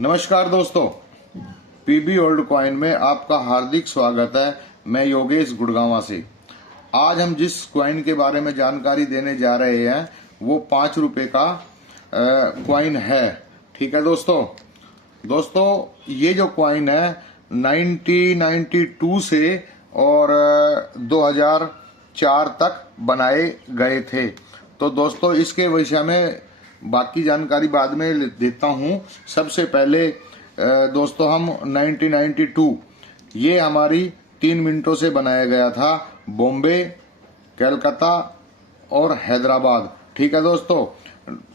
नमस्कार दोस्तों, PB old coin में आपका हार्दिक स्वागत है। मैं योगेश गुड़गांवा से। आज हम जिस कॉइन के बारे में जानकारी देने जा रहे हैं वो 5 रुपए का कॉइन है। ठीक है दोस्तों ये जो कॉइन है 1992 से और 2004 तक बनाए गए थे। तो दोस्तों इसके विषय में बाकी जानकारी बाद में देता हूं। सबसे पहले दोस्तों हम 1992 ये हमारी 3 मिनटों से बनाया गया था, बॉम्बे, कलकत्ता और हैदराबाद। ठीक है दोस्तों,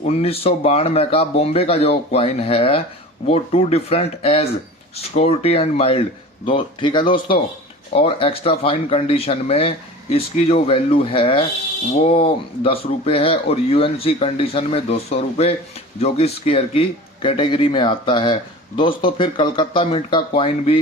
1992 का बॉम्बे का जो कॉइन है वो 2 different edge security and milled ठीक है दोस्तों। और एक्स्ट्रा फाइन कंडीशन में इसकी जो वैल्यू है वो 10 रुपए है और यूएनसी कंडीशन में 200 रुपए, जो कि स्क्वायर की कैटेगरी में आता है दोस्तों। फिर कलकत्ता मिंट का कॉइन भी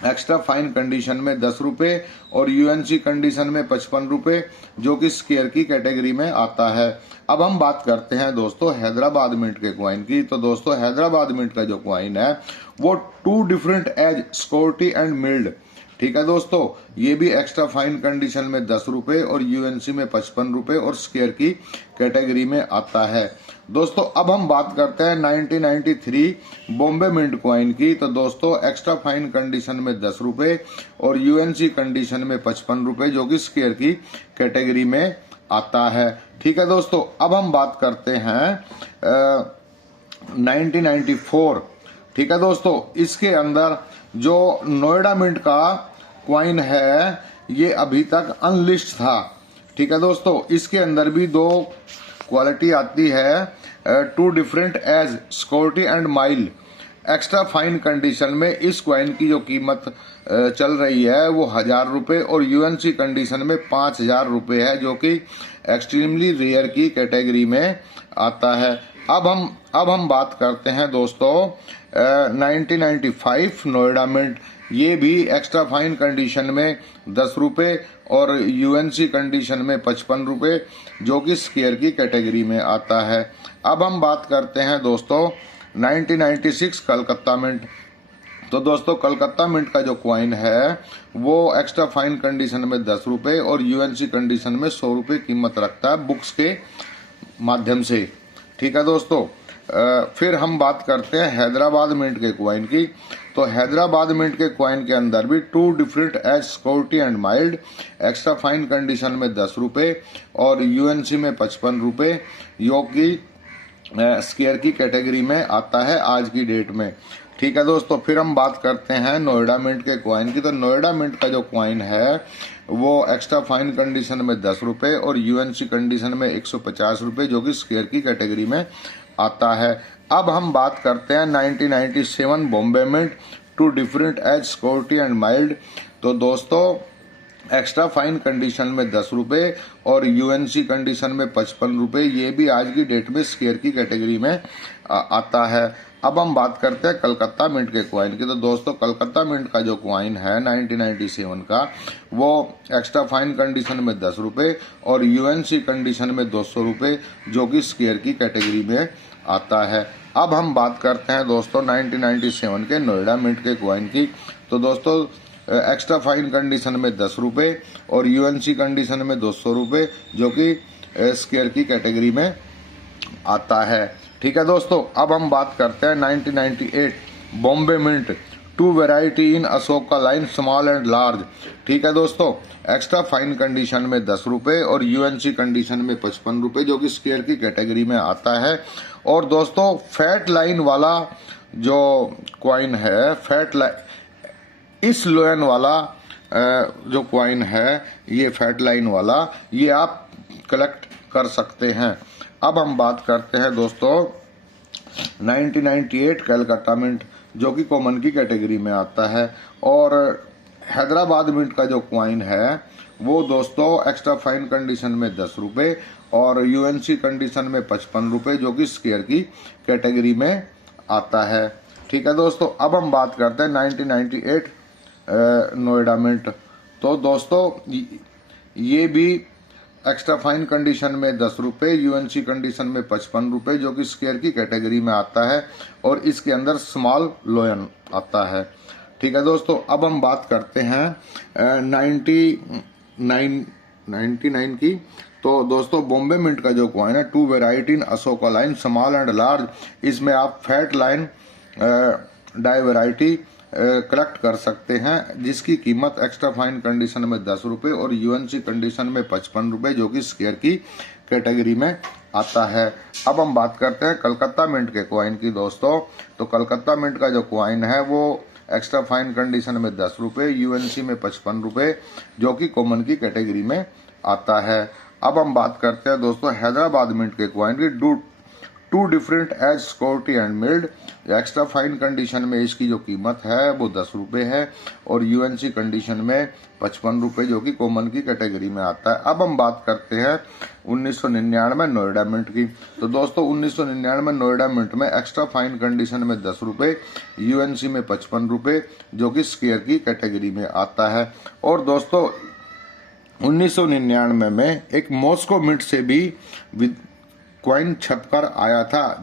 एक्स्ट्रा फाइन कंडीशन में 10 रुपए और यूएनसी कंडीशन में 55 रुपए, जो कि स्क्वायर की कैटेगरी में आता है। अब हम बात करते हैं दोस्तों हैदराबाद मिंट के कॉइन की। तो दोस्तों हैदराबाद मिंट का जो कॉइन है वो 2 different edge security and milled. ठीक है दोस्तों, ये भी एक्स्ट्रा फाइन कंडीशन में 10 रुपए और यूएनसी में 55 रुपए और स्क्वायर की कैटेगरी में आता है दोस्तों। अब हम बात करते हैं 1993 बॉम्बे मिंट कॉइन की। तो दोस्तों एक्स्ट्रा फाइन कंडीशन में 10 रुपए और यूएनसी कंडीशन में 55 रुपए, जो कि स्क्वायर की कैटेगरी में आता है। ठीक है दोस्तों, अब हम बात करते हैं 1994। ठीक है दोस्तों, इसके अंदर जो नोएडा मिंट का कॉइन है ये अभी तक अनलिस्ट था। ठीक है दोस्तों, इसके अंदर भी 2 क्वालिटी आती है, 2 different edge security and milled. Extra fine condition में इस कॉइन की जो कीमत चल रही है वो 1000 रुपए और यूएनसी कंडीशन में 5000 रुपए है, जो कि एक्सट्रीमली रेयर की कैटेगरी में आता है। अब हम बात करते हैं दोस्तों 1995 नोएडा मिंट। ये भी एक्स्ट्रा फाइन कंडीशन में 10 रुपए और यूएनसी कंडीशन में 55 रुपए, जो कि स्क्वायर की कैटेगरी में आता है। अब हम बात करते हैं दोस्तों 1996 कलकत्ता मिंट। तो दोस्तों कलकत्ता मिंट का जो कॉइन है वो एक्स्ट्रा फाइन कंडीशन में 10 रुपए और यूएनसी कंडीशन में 100 रुपए कीमत रखता है बुक्स के माध्यम से। ठीक है दोस्तों, फिर हम बात करते हैं हैदराबाद मिंट के कॉइन की। तो हैदराबाद मिंट के कॉइन के अंदर भी 2 different edge security and milled. Extra fine condition में 10 रुपए और यूएनसी में 55 रुपए, जो कि स्क्वायर की कैटेगरी में आता है आज की डेट में। ठीक है दोस्तों, फिर हम बात करते हैं नोएडा मिंट के कॉइन की। तो नोएडा मिंट का जो कॉइन है वो एक्स्ट्रा फाइन कंडीशन में 10 रुपए और यूएनसी कंडीशन में 150 रुपए, जो कि स्क्वायर की कैटेगरी में आता है। अब हम बात करते हैं 1997 Bombay mint, 2 different edge security and milled. तो दोस्तों एक्स्ट्रा फाइन कंडीशन में 10 रुपए और यूएनसी कंडीशन में 55 रुपए, ये भी आज की डेट में स्क्वायर की कैटेगरी में आता है। अब हम बात करते हैं कलकत्ता मिंट के कॉइन की। तो दोस्तों कलकत्ता मिंट का जो कॉइन है 1997 का वो एक्स्ट्रा फाइन कंडीशन में 10 रुपए और यूएनसी कंडीशन में 200 रुपए, जो कि स्क्वायर की कैटेगरी में आता है। अब हम बात करते हैं दोस्तों 1997 के नोएडा मिंट के कॉइन की। तो दोस्तों एक्स्ट्रा फाइन कंडीशन में 10 रुपए और यूएनसी कंडीशन में 200 रुपए, जो कि स्क्वायर की कैटेगरी में आता है। ठीक है दोस्तों, अब हम बात करते हैं 1998 Bombay mint, 2 variety in Ashok का लाइन स्मॉल एंड लार्ज। ठीक है दोस्तों, एक्स्ट्रा फाइन कंडीशन में 10 रुपए और यूएनसी कंडीशन में 55 रुपए, जो कि स्क्वायर की कैटेगरी में आता है। और दोस्तों फैट लाइन वाला जो कॉइन है, फैट लाइन इस लोयन वाला जो कॉइन है, ये फैट लाइन वाला, ये आप कलेक्ट कर सकते हैं। अब हम बात करते हैं दोस्तों 1998 कलकत्ता मिंट, जो कि कॉमन की कैटेगरी में आता है। और हैदराबाद मिंट का जो कॉइन है वो दोस्तों एक्स्ट्रा फाइन कंडीशन में 10 रुपए और यूएनसी कंडीशन में 55 रुपए, जो कि स्क्वायर की कैटेगरी में आता है। ठीक है दोस्तों, अब हम बात करते हैं 1998 नोएडा मिंट। तो दोस्तों ये भी एक्स्ट्रा फाइन कंडीशन में 10 रुपये, यूएनसी कंडीशन में 55 रुपये, जो कि स्क्वायर की कैटेगरी में आता है और इसके अंदर स्मॉल लोयन आता है। ठीक है दोस्तों, अब हम बात करते हैं 99 की। तो दोस्तों बॉम्बे मिंट का जो कॉइन है 2 variety in Ashoka lion small and large, इसमें आप fat lion die variety collect कर सकते हैं, जिसकी कीमत एक्स्ट्रा फाइन कंडीशन में 10 रुपये और यूएनसी कंडीशन में 55 रुपये, जो कि स्क्वायर की कैटेगरी में आता है। अब हम बात करते हैं कलकत्ता मिंट के कॉइन की दोस्तों। तो कलकत्ता मिंट का जो कॉइन है वो एक्स्ट्रा फाइन कंडीशन में 10 रुपये, यूएनसी में 55 रुपये, जो कि कॉमन की कैटेगरी में आता है। अब हम बात करते हैं दोस्तों हैदराबाद मिंट के कॉइन की। Two different edge security and milled, extra fine condition में इसकी जो कीमत है वो 10 रुपये है और यूएनसी कंडीशन में 55 रुपये, जो कि कॉमन की कैटेगरी में आता है। अब हम बात करते हैं 1999 नोएडा मिंट की। तो दोस्तों 1999 नोएडा मिंट में एक्स्ट्रा फाइन कंडीशन में 10 रुपये, यूएनसी में 55 रुपये, जो कि स्क्वायर की कैटेगरी में आता है। और दोस्तों 1999 में एक मॉस्को मिंट से भी कॉइन छपकर आया था,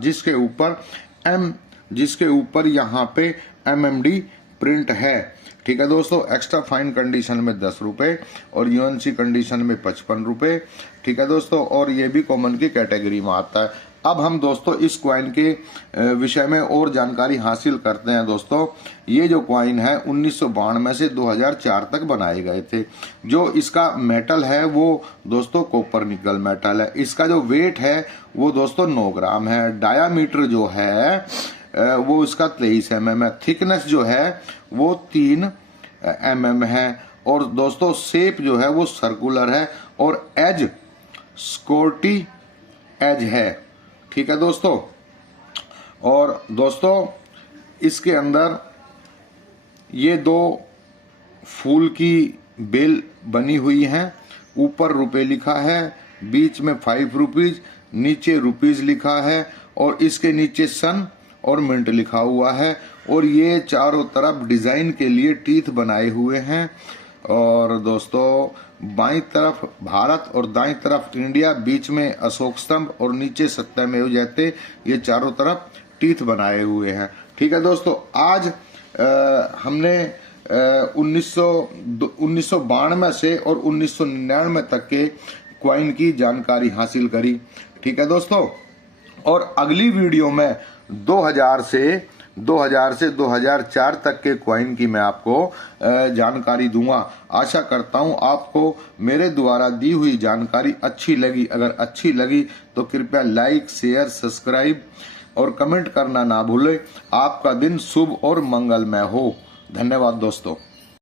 जिसके ऊपर यहाँ पे एमएमडी प्रिंट है। ठीक है दोस्तों, एक्स्ट्रा फाइन कंडीशन में 10 रुपये और यूएनसी कंडीशन में 55 रुपये। ठीक है दोस्तों, और ये भी कॉमन की कैटेगरी में आता है। अब हम दोस्तों इस कॉइन के विषय में और जानकारी हासिल करते हैं। दोस्तों ये जो कॉइन है 1992 से 2004 तक बनाए गए थे। जो इसका मेटल है वो दोस्तों कॉपर निकल मेटल है। इसका जो वेट है वो दोस्तों 9 ग्राम है। डायामीटर जो है वो इसका 23 mm है। थिकनेस जो है वो 3 mm है। और दोस्तों शेप जो है वो सर्कुलर है और एज स्कोर्टी एज है। ठीक है दोस्तों, और दोस्तों इसके अंदर ये 2 फूल की बेल बनी हुई हैं। ऊपर रुपए लिखा है, बीच में 5 रुपीज, नीचे रुपीज लिखा है और इसके नीचे सन और मिंट लिखा हुआ है। और ये चारों तरफ डिजाइन के लिए टीथ बनाए हुए हैं। और दोस्तों बाईं तरफ भारत और दाईं तरफ इंडिया, बीच में अशोक स्तंभ और नीचे सत्यमेव जयते, ये चारों तरफ टीथ बनाए हुए हैं। ठीक है दोस्तों, आज हमने 1992 से और 1999 तक के कॉइन की जानकारी हासिल करी। ठीक है दोस्तों, और अगली वीडियो में 2000 से 2004 तक के कॉइन की मैं आपको जानकारी दूंगा। आशा करता हूं आपको मेरे द्वारा दी हुई जानकारी अच्छी लगी। अगर अच्छी लगी तो कृपया लाइक, शेयर, सब्सक्राइब और कमेंट करना ना भूलें। आपका दिन शुभ और मंगलमय हो। धन्यवाद दोस्तों।